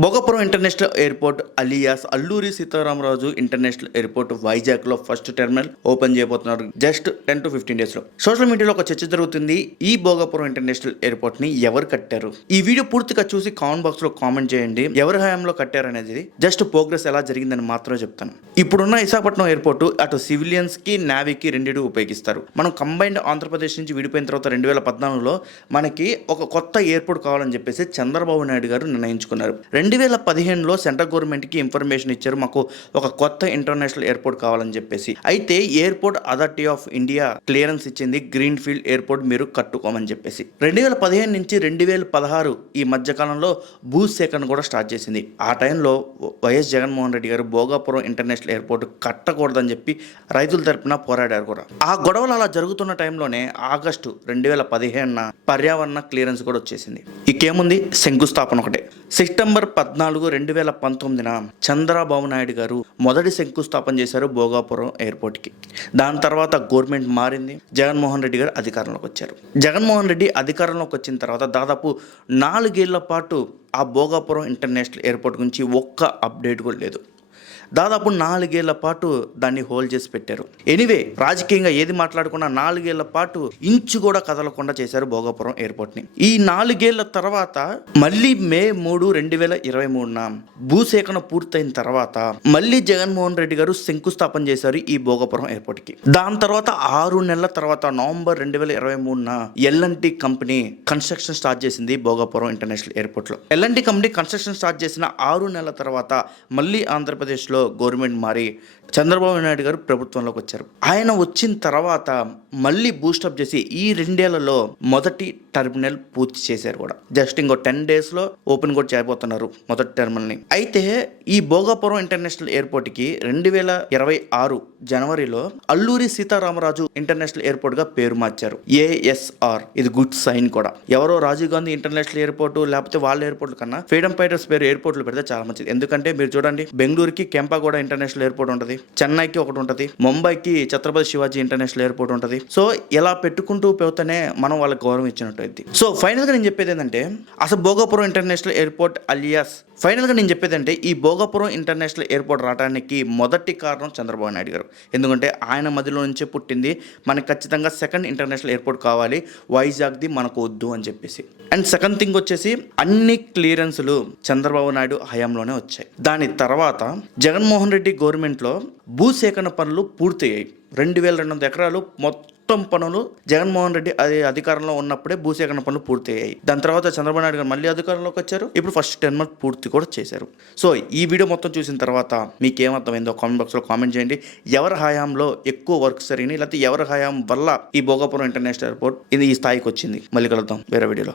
Bhogapuram international airport alias Alluri Sitaramaraju international airport Vizag లో first terminal open చేయబోతున్నారు just 10 to 15 days లో. Social మీడియాలో ఒక చర్చ జరుగుతుంది. ఈ భోగాపురం ఇంటర్నేషనల్ ఎయిర్పోర్ట్ ని ఎవరు కట్టారు? ఈ వీడియో పూర్తిగా చూసి కామెంట్ బాక్స్ లో కామెంట్ చేయండి. ఎవరి హయాంలో కట్టారు అనేది, జస్ట్ ప్రోగ్రెస్ ఎలా జరిగిందని మాత్రమే చెప్తాను. ఇప్పుడున్న విశాఖపట్నం ఎయిర్పోర్ట్ అటు సివిలియన్స్ కి నావీకి రెండింటి ఉపయోగిస్తారు. మనం కంబైన్డ్ ఆంధ్రప్రదేశ్ నుంచి విడిపోయిన తర్వాత 2014లో మనకి ఒక కొత్త ఎయిర్పోర్ట్ కావాలని చెప్పేసి చంద్రబాబు నాయుడు గారు నిర్ణయించుకున్నారు. 2015లో సెంట్రల్ గవర్నమెంట్కి ఇన్ఫర్మేషన్ ఇచ్చారు, మాకు ఒక కొత్త ఇంటర్నేషనల్ ఎయిర్పోర్ట్ కావాలని చెప్పేసి. అయితే airport authority of India clearance ఇచ్చింది, గ్రీన్ ఫీల్డ్ ఎయిర్పోర్ట్ మీరు కట్టుకోమని చెప్పేసి. 2015 నుంచి 2016 ఈ మధ్యకాలంలో భూసేకరణ కూడా స్టార్ట్ చేసింది. ఆ టైంలో వైఎస్ జగన్మోహన్ రెడ్డి గారు భోగాపురం ఇంటర్నేషనల్ ఎయిర్పోర్ట్ కట్టకూడదని చెప్పి రైతుల తరపున పోరాడారు కూడా. ఆ గొడవలు అలా జరుగుతున్న టైంలోనే ఆగస్టు 2015 పర్యావరణ క్లియరెన్స్ కూడా వచ్చేసింది. ఇకేముంది, శంకుస్థాపన ఒకటే. సెప్టెంబర్ 14, 2019 చంద్రబాబు నాయుడు గారు మొదటి శంకుస్థాపన చేశారు భోగాపురం ఎయిర్పోర్ట్కి. దాని తర్వాత గవర్నమెంట్ మారింది, జగన్మోహన్ రెడ్డి గారు అధికారంలోకి వచ్చారు. జగన్మోహన్ రెడ్డి అధికారంలోకి వచ్చిన తర్వాత దాదాపు 4 ఏళ్ల పాటు ఆ భోగాపురం ఇంటర్నేషనల్ ఎయిర్పోర్ట్ గురించి ఒక్క అప్డేట్ కూడా లేదు. దాదాపు 4 ఏళ్ల పాటు దాన్ని హోల్డ్ చేసి పెట్టారు. ఎనీవే, రాజకీయంగా ఏది మాట్లాడకుండా 4 ఏళ్ల పాటు ఇంచు కూడా కదలకుండా చేశారు భోగాపురం ఎయిర్పోర్ట్ని. ఈ 4 ఏళ్ల తర్వాత మళ్ళీ మే 3, 2023 భూసేకరణ పూర్తయిన తర్వాత మళ్ళీ జగన్మోహన్ రెడ్డి గారు శంకుస్థాపన చేశారు ఈ భోగాపురం ఎయిర్పోర్ట్కి. దాని తర్వాత 6 నెలల తర్వాత November 2023 LNT company construction start చేసింది భోగాపురం ఇంటర్నేషనల్ ఎయిర్పోర్ట్లో. ఎల్ఎన్టీ కంపెనీ కన్స్ట్రక్షన్ స్టార్ట్ చేసిన 6 నెలల తర్వాత మళ్ళీ ఆంధ్రప్రదేశ్లో గవర్నమెంట్ మారి చంద్రబాబు నాయుడు గారు ప్రభుత్వంలోకి వచ్చారు. ఆయన వచ్చిన తర్వాత మళ్ళీ బూస్టప్ చేసి ఈ 2 ఏళ్లలో మొదటి టెర్మినల్ పూర్తి చేశారు కూడా. జస్ట్ ఇంకో 10 డేస్లో ఓపెన్ కూడా చేయబోతున్నారు మొదటి టెర్మినల్ని. అయితే ఈ భోగాపురం ఇంటర్నేషనల్ ఎయిర్పోర్ట్కి 2026 జనవరిలో అల్లూరి సీతారామరాజు ఇంటర్నేషనల్ ఎయిర్పోర్ట్గా పేరు మార్చారు, ఏఎస్ఆర్. ఇది గుడ్ సైన్ కూడా. ఎవరో రాజీవ్ గాంధీ ఇంటర్నేషనల్ ఎయిర్పోర్ట్ లేకపోతే వాళ్ళ ఎయిర్పోర్ట్ కన్నా ఫ్రీడమ్ ఫైటర్స్ పేరు ఎయిర్పోర్ట్లు పెడితే చాలా మంచిది. ఎందుకంటే మీరు చూడండి, బెంగళూరుకి కెంపాగౌడ ఇంటర్నేషనల్ ఎయిర్పోర్ట్ ఉంటుంది, చెన్నైకి ఒకటి ఉంటుంది, ముంబైకి ఛత్రపతి శివాజీ ఇంటర్నేషనల్ ఎయిర్పోర్ట్ ఉంటుంది. సో ఇలా పెట్టుకుంటూ పోతేనే మనం వాళ్ళకి గౌరవం ఇచ్చినట్టు అయింది. సో ఫైనల్గా నేను చెప్పేది ఏంటంటే, అసలు భోగాపురం ఇంటర్నేషనల్ ఎయిర్పోర్ట్ అలియాస్ ఈ భోగాపురం ఇంటర్నేషనల్ ఎయిర్పోర్ట్ రావడానికి మొదటి కారణం చంద్రబాబు నాయుడు గారు. ఎందుకంటే ఆయన మధ్యలో నుంచే పుట్టింది, మనకు ఖచ్చితంగా సెకండ్ ఇంటర్నేషనల్ ఎయిర్పోర్ట్ కావాలి, వైజాగ్ది మనకు వద్దు అని చెప్పేసి. అండ్ సెకండ్ థింగ్ వచ్చేసి, అన్ని క్లియరెన్సులు చంద్రబాబు నాయుడు హయాంలోనే వచ్చాయి. దాని తర్వాత జగన్మోహన్ రెడ్డి గవర్నమెంట్లో భూసేకరణ పనులు పూర్తయ్యాయి. 2200 ఎకరాలు మొత్తం పనులు జగన్మోహన్ రెడ్డి అధికారంలో ఉన్నప్పుడే భూసేకరణ పనులు పూర్తయ్యాయి. దాని తర్వాత చంద్రబాబు నాయుడు గారు మళ్ళీ అధికారంలోకి వచ్చారు. ఇప్పుడు ఫస్ట్ టెర్మినల్ పూర్తి కూడా చేశారు. సో ఈ వీడియో మొత్తం చూసిన తర్వాత మీకు ఏమర్థమైందో కామెంట్ బాక్స్లో కామెంట్ చేయండి. ఎవరి హయాంలో ఎక్కువ వర్క్ జరిగినాయి, లేకపోతే ఎవరి హయాం వల్ల ఈ భోగాపురం ఇంటర్నేషనల్ ఎయిర్పోర్ట్ ఇది ఈ స్థాయికి వచ్చింది. మళ్ళీ కలుద్దాం వేరే వీడియోలో.